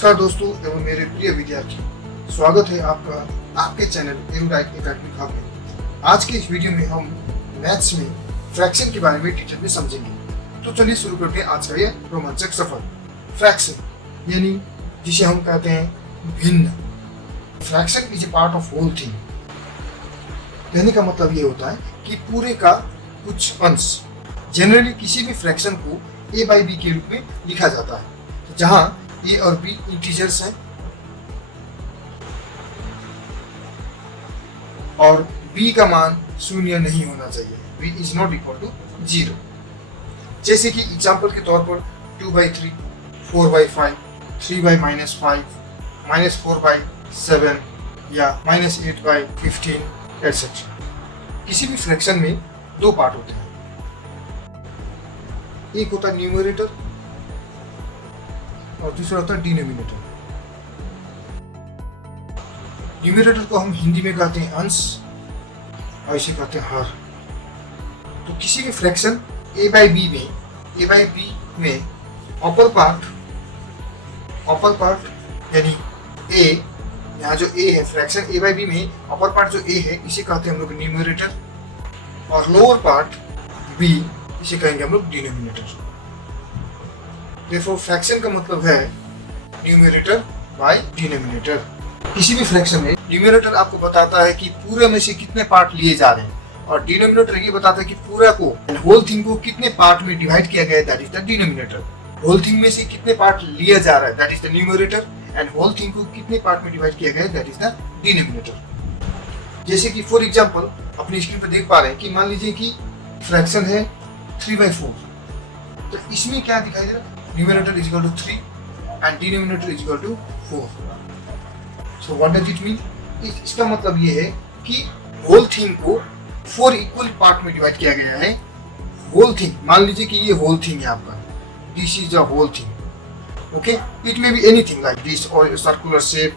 नमस्कार दोस्तों एवं मेरे प्रिय विद्यार्थी, स्वागत है आपका आपके चैनल एरुडाइट एकेडमी हब में। आज के इस वीडियो में हम मैथ्स में फ्रैक्शन के बारे में डिटेल में समझेंगे। तो चलिए शुरू करते हैं आज का ये रोमांचक सफर। फ्रैक्शन यानी जिसे हम कहते हैं भिन्न। Fraction is a part of whole thing. कहने का मतलब ये होता है कि पूरे का कुछ अंश। जनरली किसी भी फ्रैक्शन को a बाई बी के रूप में लिखा जाता है, तो जहां a और b इंटीजर्स हैं और b का मान शून्य नहीं होना चाहिए। b is not equal to 0। जैसे कि एग्जाम्पल के तौर पर 2/3, 4/5, 3/-5, -4/7 या -8/15 एटसेट्रा। किसी भी फ्रैक्शन में दो पार्ट होते हैं। एक होता है न्यूमरेटर और दूसरा होता है डिनोमिनेटर। न्यूमरेटर को हम हिंदी में कहते हैं अंश और इसे कहते हैं हर। तो किसी भी फ्रैक्शन a बाई बी में अपर पार्ट यानी a, यहाँ जो a है फ्रैक्शन a बाई बी में अपर पार्ट जो a है इसे कहते हैं हम लोग न्यूमरेटर, और लोअर पार्ट b इसे कहेंगे हम लोग डिनोमिनेटर। देखो फ्रैक्शन का मतलब है न्यूमरेटर बाय डिनोमिनेटर। किसी भी फ्रैक्शन में न्यूमरेटर आपको बताता है कि पूरे में से कितने पार्ट लिए जा रहे हैं, और डिनोमिनेटर ये बताता है कि पूरा को होल थिंग को कितने पार्ट में डिवाइड किया गया है, that is the denominator. Whole thing में से कितने पार्ट लिया जा रहा है, that is the numerator, and whole thing को कितने पार्ट में डिवाइड किया गया है, दैट इज द डिनोमिनेटर। जैसे कि फॉर एग्जांपल अपनी स्क्रीन पर देख पा रहे हैं कि मान लीजिए कि फ्रैक्शन है 3/4, तो इसमें क्या दिखाई दे रहा है, numerator is equal to 3 and denominator is equal to 4। So what does it mean? इसका मतलब ये है कि होल थिंग को 4 इक्वल पार्ट में डिवाइड किया गया है। होल थिंग, मान लीजिए कि ये होल थिंग है आपका, this is a whole thing, okay. It may be anything like this और सर्कुलर शेप।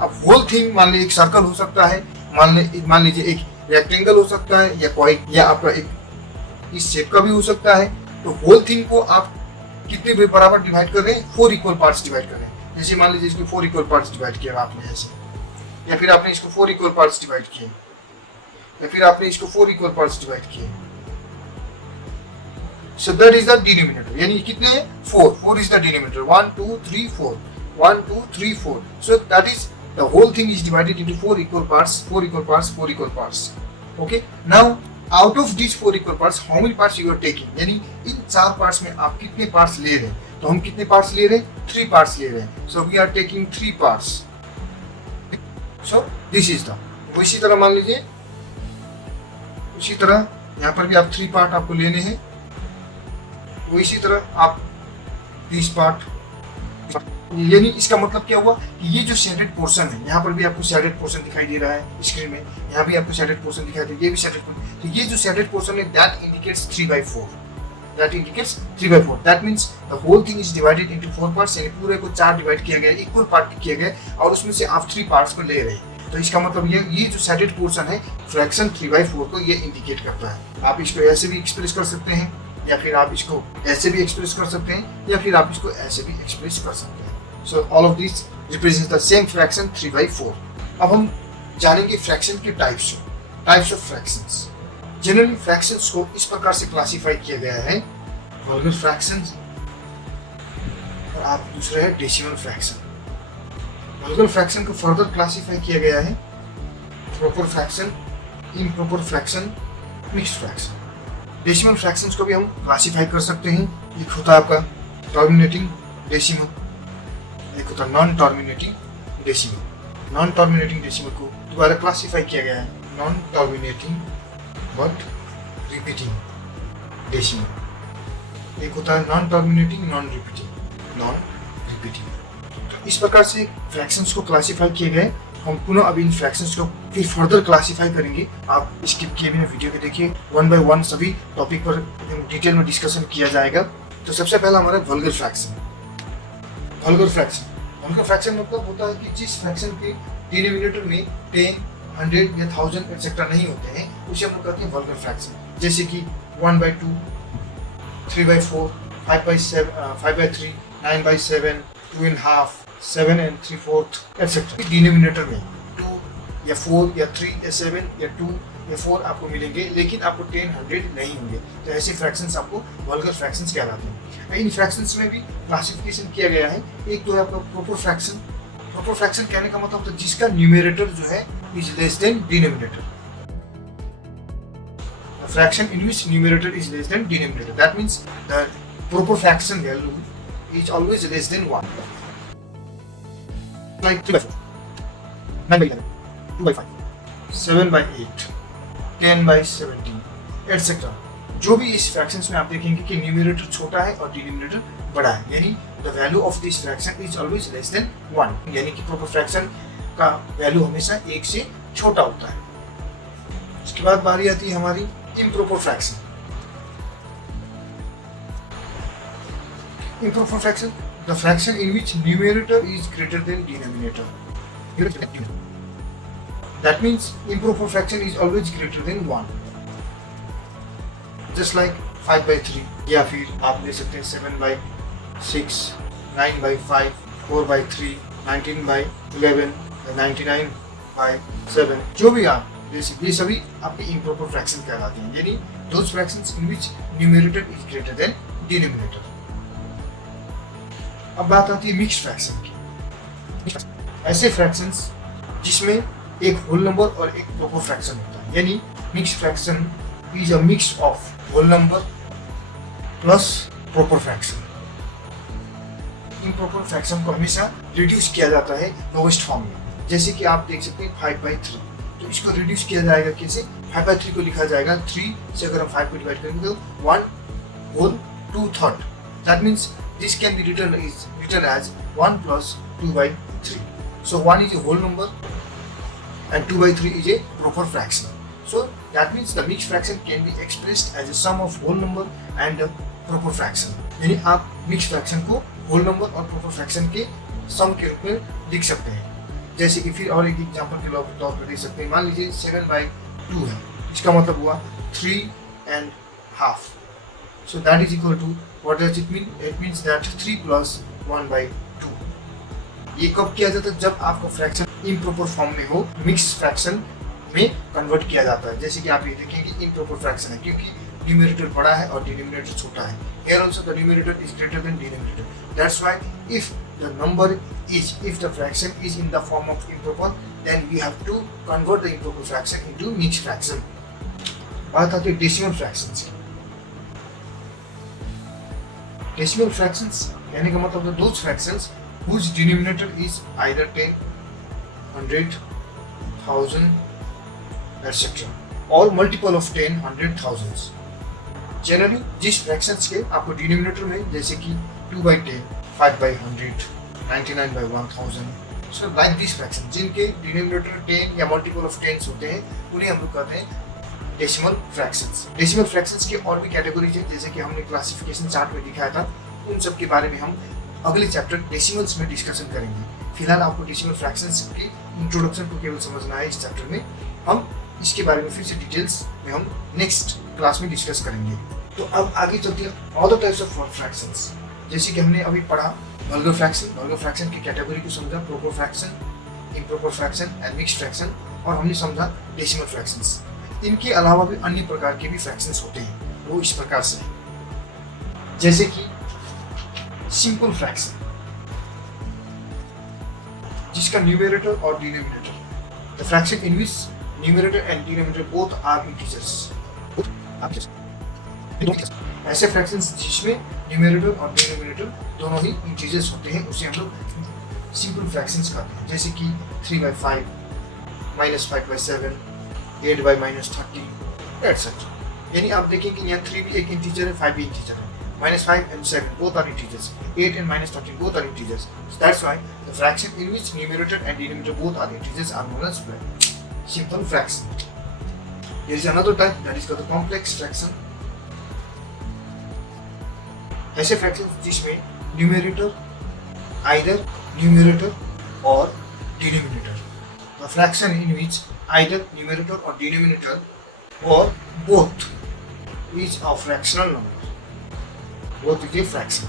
अब होल थिंग मान लीजिए एक सर्कल हो सकता है, मान लीजिए एक रेक्टेंगल हो सकता है, या कोई या आपका एक इस शेप का भी हो सकता है। तो होल थिंग को आप कितने बराबर डिवाइड कर रहे हैं, 4 इक्वल पार्ट्स डिवाइड कर रहे हैं। जैसे मान लीजिए इसको 4 इक्वल पार्ट्स डिवाइड किया आपने ऐसे, या फिर आपने इसको 4 इक्वल पार्ट्स डिवाइड किए, या फिर आपने इसको 4 इक्वल पार्ट्स डिवाइड किए। So that is the denominator, यानी कितने हैं, 4 is the denominator. 1 2 3 4, 1 2 3 4। So that is the whole thing is divided into 4 equal parts, 4 equal parts, 4 equal parts. Okay, now out of this 4 equal parts how many parts you are taking, यानी इन 4 parts में आप कितने parts ले रहे हैं। तो हम कितने पार्ट्स ले रहे हैं, 3 पार्ट्स ले रहे हैं। So we are taking 3 parts. So this is the, इसी तरह मान लीजिए उसी तरह यहाँ पर भी आप 3 पार्ट आपको लेने हैं। वो इसी तरह आप 20 पार्ट, यानी इसका मतलब क्या हुआ कि ये जो शेडेड पोर्शन है, यहाँ पर भी आपको शेडेड पोर्शन दिखाई दे रहा है स्क्रीन में, यहाँ भी आपको शेडेड पोर्शन दिखाई दे रहा है, ये भी शेडेड पोर्शन। तो ये जो शेडेड पोर्शन है that indicates 3/4, that indicates 3/4। That means the whole thing is divided into 4 parts, यानी पूरे को 4 डिवाइड किया गया है, इक्वल पार्ट किया गया है, और उसमें से आप 3 पार्ट्स को ले रहे हैं। तो इसका मतलब ये जो शेडेड पोर्शन है फ्रैक्शन 3/4 को ये इंडिकेट करता है। आप इसको ऐसे भी एक्सप्रेस कर सकते हैं, या फिर आप इसको ऐसे भी एक्सप्रेस कर सकते हैं, या फिर आप इसको ऐसे भी एक्सप्रेस कर सकते हैं। So all of these represents the same fraction 3/4. अब हम जानेंगे फ्रैक्शन के types of fractions. Generally fractions को इस प्रकार से क्लासिफाई किया गया है, वल्गर फ्रैक्शंस और आप दूसरा है डेसिमल फ्रैक्शन। वल्गर फ्रैक्शन को फर्दर क्लासिफाई किया गया है proper fraction, improper fraction, mixed fraction. Decimal fractions को भी हम क्लासिफाई कर सकते हैं। एक होता है आपका टर्मिनेटिंग डेसिमल, एक होता है non terminating decimal. Non terminating decimal को दोबारा क्लासिफाई किया गया है non terminating but repeating decimal. एक होता है नॉन टर्मिनेटिंग नॉन रिपीटिंग। तो इस प्रकार से फ्रैक्शंस को क्लासिफाई किए गए। हम पुनः अभी इन फ्रैक्शंस को फिर फर्दर क्लासिफाई करेंगे। आप स्किप किए बिना वीडियो को देखिए, 1 बाय 1 सभी टॉपिक पर डिटेल में डिस्कशन किया जाएगा। तो सबसे पहला हमारा वल्गर फ्रैक्शन। वल्गर फ्रैक्शन मतलब होता है कि जिस फ्रैक्शन के डिनोमिनेटर में 10, 100 या 1000 एटसेट्रा नहीं होते हैं, उसे हम लोग कहते हैं वल्गर फ्रैक्शन। जैसे कि 1/2, 3/4, 5/3, 9/7, 2.5, 7 and 3/4 etc. डिनोमिनेटर में 2 या 4 या 3 या 7 या 2 या 4 आपको मिलेंगे, लेकिन आपको 10, 100 नहीं होंगे। तो ऐसे फ्रैक्शंस आपको वल्गर फ्रैक्शंस कहलाते हैं। इन फ्रैक्शंस में भी क्लासिफिकेशन किया गया है। एक तो है आपका प्रॉपर फ्रैक्शन। प्रॉपर फ्रैक्शन कहने का मतलब तो जिसका न्यूमरेटर जो है is less than denominator. A fraction in which numerator is less than denominator. That means the proper fraction value is always less than 1. Like 3/4, 9/11, 2/5, 7/8, 10/17, etc. जो भी इस फ्रैक्शंस में आप देखेंगे कि न्यूमरेटर छोटा है और डिनोमिनेटर बड़ा है, यानी the value of this fraction is always less than 1, यानी कि प्रॉपर फ्रैक्शन का वैल्यू हमेशा 1 से छोटा होता है। उसके बाद बारी आती है हमारी improper fraction. Improper fraction, the fraction in which numerator is greater than denominator. That means improper fraction is always greater than 1. Just like 5/3 या फिर आप ले सकते हैं 7/6, 9/5, 4/3, 19/11, 99/7, जो भी आप ये सभी आपके इम्प्रॉपर फ्रैक्शन कहलाते हैं, यानी those fractions in which numerator is greater than denominator. अब बात आती है मिक्स्ड फ्रैक्शन की। ऐसे फ्रैक्शंस जिसमें एक होल नंबर और एक प्रॉपर फ्रैक्शन होता है, यानी mixed fraction is a mix of whole number plus proper fraction. Improper fraction को हमेशा रिड्यूस किया जाता है लोवेस्ट फॉर्म में, जैसे कि आप देख सकते हैं 5/3। तो इसको रिड्यूस किया जाएगा कैसे? 5/3 को लिखा जाएगा 3 से अगर हम 5 को डिवाइड करेंगे तो 1 whole 2/3। That means this can be written as 1 + 2/3। So 1 is a whole number and 2/3 is a proper fraction. So that means the mixed fraction can be expressed as a sum of whole number and a proper fraction. यानी आप mixed fraction को whole number और proper fraction के सम के रूप में लिख सकते हैं। जैसे कि फिर और एक एग्जांपल के तौर पर देख सकते हैं, मान लीजिए 7/2 है, इसका मतलब हुआ 3.5। So that is equal to what does it mean? It means that 3 + 1/2। ये कब किया जाता है? जब आपका फ्रैक्शन इम्प्रॉपर फॉर्म में हो, मिक्स्ड फ्रैक्शन में कन्वर्ट किया जाता है। जैसे कि आप ये देखेंगे इम्प्रॉपर फ्रैक्शन है क्योंकि न्यूमरेटर बड़ा है और डिनोमिनेटर छोटा है। Here also the numerator is greater than denominator. That's why if the fraction is in the form of improper, then we have to convert the improper fraction into mixed fraction. बात आती है decimal fractions की। Decimal fractions कहने का मतलब है those fractions whose denominator is either 10, 100, 1000, etc. or multiple of 10, 100, thousands. Generally जिस fractions के आपको डिनोमिनेटर में जैसे कि 2/10, 5/100, 99/1000, सो लाइक दिस फ्रैक्शन जिनके डिनोमिनेटर 10 या मल्टीपल ऑफ 10s होते हैं, उन्हें हम लोग कहते हैं डेसिमल फ्रैक्शंस। डेसिमल फ्रैक्शंस की और भी कैटेगरीज है, जैसे कि हमने क्लासिफिकेशन चार्ट में दिखाया था। उन सब के बारे में हम अगले चैप्टर डेसिमल्स में डिस्कशन करेंगे। फिलहाल आपको डेसिमल फ्रैक्शंस की इंट्रोडक्शन को केवल समझना है इस चैप्टर में। हम इसके बारे में फिर से डिटेल्स में हम नेक्स्ट क्लास में डिस्कस करेंगे। तो अब आगे चलते हैं अदर टाइप्स ऑफ फ्रैक्शंस। जैसे कि हमने अभी पढ़ा वल्गर फ्रैक्शन की कैटेगरी को समझा, proper fraction, improper fraction and mixed fraction, और हमने समझा डेसिमल फ्रैक्शंस। इनके अलावा भी अन्य प्रकार के भी फ्रैक्शंस होते हैं, वो इस प्रकार से हैं। जैसे कि सिंपल फ्रैक्शन जिसका न्यूमरेटर और denominator, the fraction in which numerator and denominator both are integers. ऐसे फ्रैक्शंस जिसमें न्यूमरेटर और डिनोमिनेटर दोनों ही इंटीजर्स होते हैं, उसे हम लोग सिंपल फ्रैक्शंस कहते हैं। जैसे कि 3/5, -5/7, 8/-30, etc. यानी आप देखेंगे यहाँ 3 भी एक इंटीजर है, 5 भी इंटीजर है। -5 and 7 both are integers. 8 and -13 both are integers. So that's why the fraction in which numerator and denominator both are integers are known as simple fraction. There is another type that is called the complex fraction. ऐसे fractions जिसमें numerator either numerator or denominator. The fraction in which either numerator or denominator or both is a fractional number. Both is a fraction,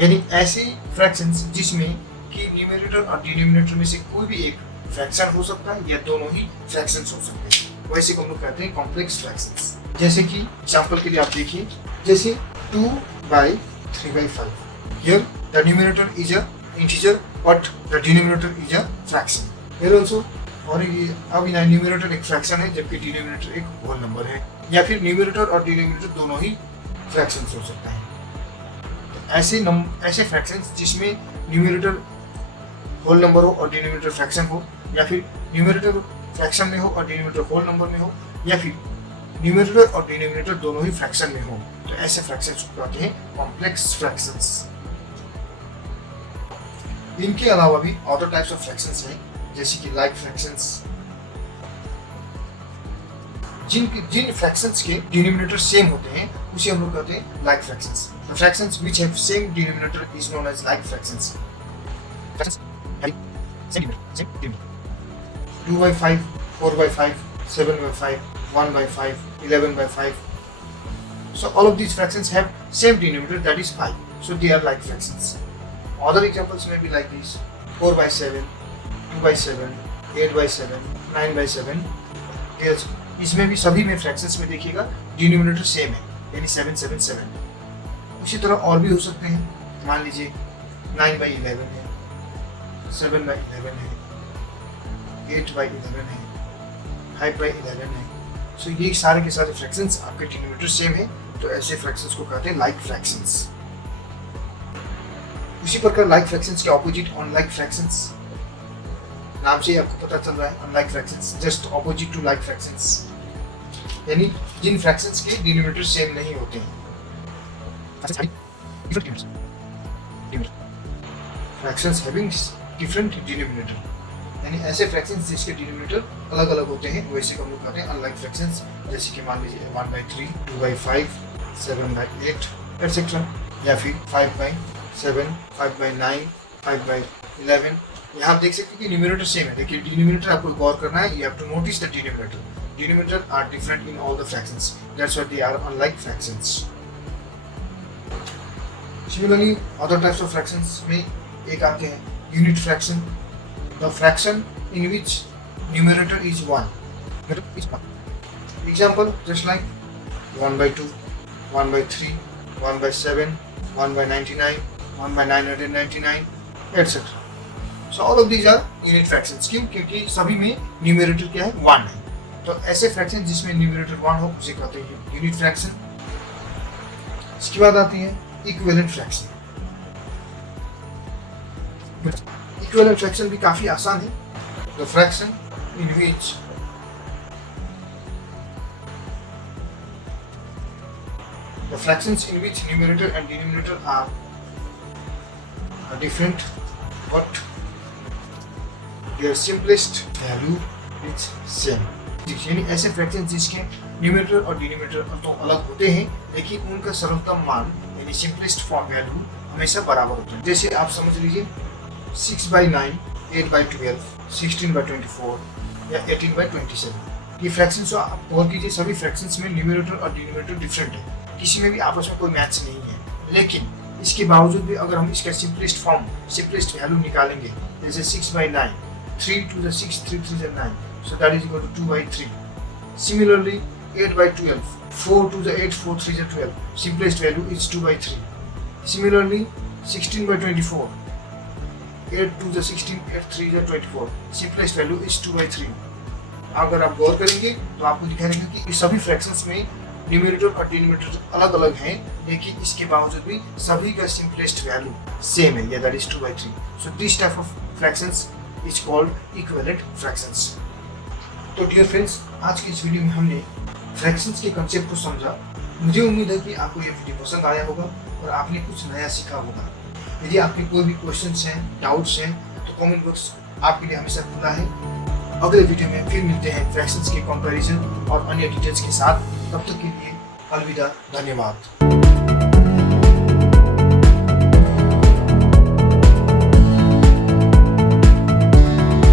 यानी ऐसे fractions जिसमें कि numerator और denominator में से कोई भी एक फ्रैक्शन हो सकता है या दोनों ही फ्रैक्शंस हो सकते हैं, वैसे को हम लोग कहते हैं कॉम्प्लेक्स फ्रैक्शंस। जैसे कि एग्जांपल के लिए आप देखिए, जैसे 2/3/5, here the numerator is a integer but the denominator is a fraction. Here also, और ये अब न्यूमरेटर एक फ्रैक्शन है जबकि डिनोमिनेटर एक होल नंबर है, या फिर न्यूमरेटर और डिनोमिनेटर दोनों ही फ्रैक्शंस हो सकता है। ऐसे फ्रैक्शंस जिसमें न्यूमरेटर होल नंबर हो और डिनोमिनेटर फ्रैक्शन हो, या फिर न्यूमरेटर फ्रैक्शन में हो और डिनोमिनेटर होल नंबर में हो, या फिर न्यूमरेटर और डिनोमिनेटर दोनों ही फ्रैक्शन में हो, तो ऐसे फ्रैक्शंस को कहते हैं कॉम्प्लेक्स फ्रैक्शंस। इनके अलावा भी अदर टाइप्स ऑफ फ्रैक्शंस हैं, जैसे कि लाइक फ्रैक्शंस। जिन फ्रैक्शंस के डिनोमिनेटर सेम होते हैं उसे हम लोग कहते हैं like fractions. The fractions which have same denominator is known as like fractions. 2/5, 4/5, 7/5, 1/5, 11/5. So all of these fractions have same denominator, that is 5. So they are like fractions. Other examples may be like this: 4/7, 2/7, 8/7, 9/7. Yes, इसमें भी सभी में fractions में देखिएगा denominator same है, यानी 7, 7, 7। उसी तरह और भी हो सकते हैं, मान लीजिए 9/11 है, 7/11 है, 8/11 है, 5/11 है। सो ये सारे के सारे फ्रैक्शंस आपके डिनोमिनेटर सेम है, तो ऐसे फ्रैक्शंस को कहते हैं लाइक फ्रैक्शंस। उसी प्रकार लाइक फ्रैक्शंस के ऑपोजिट अनलाइक फ्रैक्शंस, नाम से आपको पता चल रहा है, unlike fractions just opposite to like fractions, यानी जिन फ्रैक्शंस के डिनोमिनेटर सेम नहीं होते हैं। फ्रैक्शंस हैविंग डिफरेंट डिनोमिनेटर, यानी ऐसे फ्रैक्शंस जिसके डिनोमिनेटर अलग अलग होते हैं, वैसे को हम लोग कहते हैं अनलाइक फ्रैक्शंस। जैसे कि मान लीजिए 1/3, 2/5, 7/8 एटसेट्रा, या फिर 5/7, 5/9, 5/11। यहाँ आप देख सकते हैं कि न्यूमरेटर सेम है, लेकिन डिनोमिनेटर आपको गौर करना है। You have to notice the denominator are different in all the fractions, that's why they are unlike fractions. Similarly other types of fractions में एक आते हैं unit fraction, the fraction in which numerator is 1। Example just like 1/2, 1/3, 1/7, 1/99, 1/999 etcetera. So all of these are unit fractions। क्यों? क्योंकि सभी में numerator क्या है, 1 है। तो ऐसे फ्रैक्शन जिसमें न्यूमरेटर 1 हो उसे कहते हैं यूनिट फ्रैक्शन। इसके बाद आती है इक्विवेलेंट फ्रैक्शन। इक्विवेलेंट फ्रैक्शन भी काफी आसान है। The fraction in which the fractions in which numerator and denominator are different but their simplest value is same। यानी ऐसे फ्रैक्शन जिसके न्यूमरेटर और डिनोमिनेटर तो अलग होते हैं, लेकिन उनका सरलतम मान यानी सिंपलेस्ट फॉर्म वैल्यू हमेशा बराबर होते हैं। जैसे आप समझ लीजिए 6/9, 8/12, 16/24 या 18/27। ये फ्रैक्शंस आप गौर कीजिए, सभी फ्रैक्शंस में न्यूमरेटर और डिनोमिनेटर डिफरेंट है, किसी में भी आपस में कोई मैच नहीं है। लेकिन इसके बावजूद भी अगर हम इसका सिंपलेस्ट वैल्यू निकालेंगे, जैसे 6/9, 3 to the 6, 3 to the 9, so that is equal to 2/3। Similarly 8/12, 4 to the 8, 4 3 to 12, simplest value is 2/3। Similarly 16/24, 8 to the 16, 8 3 to 24, simplest value is 2/3। अगर आप गौर करेंगे तो आपको दिखाई देगा कि इस सभी फ्रैक्शंस में न्यूमरेटर और डिनोमिनेटर अलग अलग हैं, लेकिन इसके बावजूद भी सभी का सिंपलेस्ट वैल्यू सेम है, या that is 2/3। So this type of fractions is called equivalent fractions. तो डियर फ्रेंड्स, आज की इस वीडियो में हमने फ्रैक्शंस के कंसेप्ट को समझा। मुझे उम्मीद है कि आपको ये वीडियो पसंद आया होगा और आपने कुछ नया सीखा होगा। यदि आपके कोई भी क्वेश्चंस हैं, डाउट्स हैं, तो कमेंट बॉक्स आपके लिए हमेशा खुला है। अगले वीडियो में फिर मिलते हैं फ्रैक्शंस के कंपैरिजन और अन्य डिटेल्स के साथ। तब तक के लिए अलविदा, धन्यवाद।